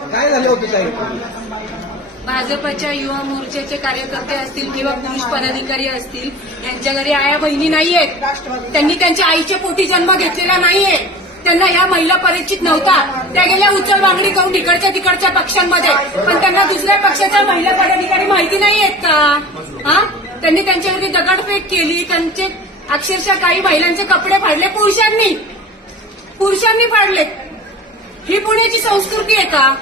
काय झालं होतं ताई भाजपच्या युवा मोर्चाचे कार्यकर्ते असतील किंवा पुरुष पदाधिकारी असतील यांच्या घरी आया बहिणी नाहीयेत. त्यांनी त्यांच्या आईच्या पोटी जन्म घेतलेला नाहीये. त्यांना ह्या महिला परिचित नव्हता. त्या गेल्या उचल मागणी करून इकडच्या तिकडच्या पक्षांमध्ये. पण त्यांना दुसऱ्या पक्षाच्या महिला पदाधिकारी माहिती नाहीयेत का? हा? त्यांनी त्यांच्या घरी दगडफेक केली. त्यांचे अक्षरशः काही महिलांचे कपडे फाडले पुरुषांनी. पुरुषांनी फाडले ही पुण्याची संस्कृती आहे का?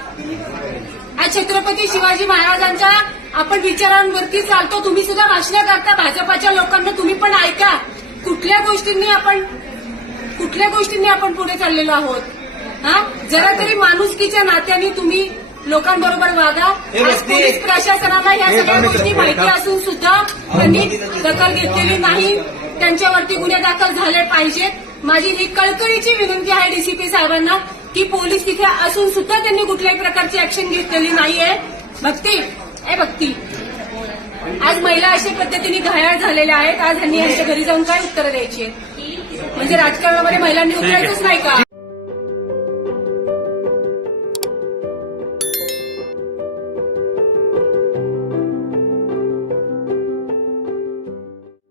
आज छत्रपती शिवाजी महाराजांच्या आपण विचारांवरती चालतो तुम्ही सुद्धा भाषण करता भाजपाच्या लोकांना तुम्ही पण ऐका. कुठल्या गोष्टींनी आपण कुठल्या गोष्टींनी आपण पुढे चाललेलो आहोत? हा? जरा तरी माणुसकीच्या नात्याने तुम्ही लोकांबरोबर वागा. आज पोलीस प्रशासनाला हे सगळ्या गोष्टी. माहिती असून सुद्धा त्यांनी दखल घेतलेली नाही. त्यांच्यावरती गुन्हे दाखल झाले पाहिजेत. माझी ही कळकळीची विनंती आहे डीसीपी साहेबांना. की पोलीस तिथे असून सुद्धा त्यांनी कुठल्याही प्रकारची ऍक्शन घेतलेली नाहीये. भक्ती. ए भक्ती. आज महिला अशा पद्धतीने घायाळ झालेल्या आहेत. आज ह्यांनी यांच्या घरी जाऊन काय उत्तरं द्यायची म्हणजे राजकारणामध्ये महिलांनी उतरायचंच नाही का?